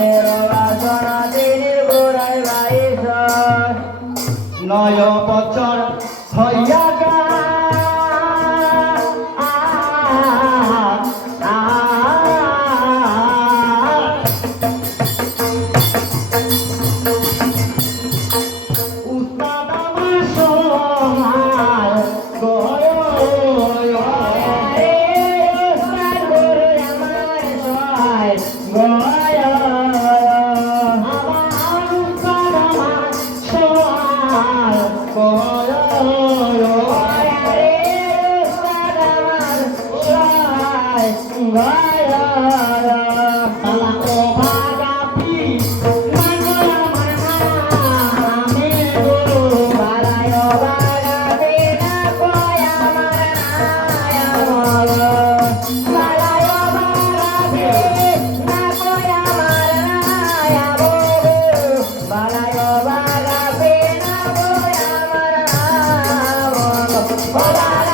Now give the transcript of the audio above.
মনের বাসনা দিনের গোড়ায় বাইশ নয় বছর হইয়া God. Bye-bye.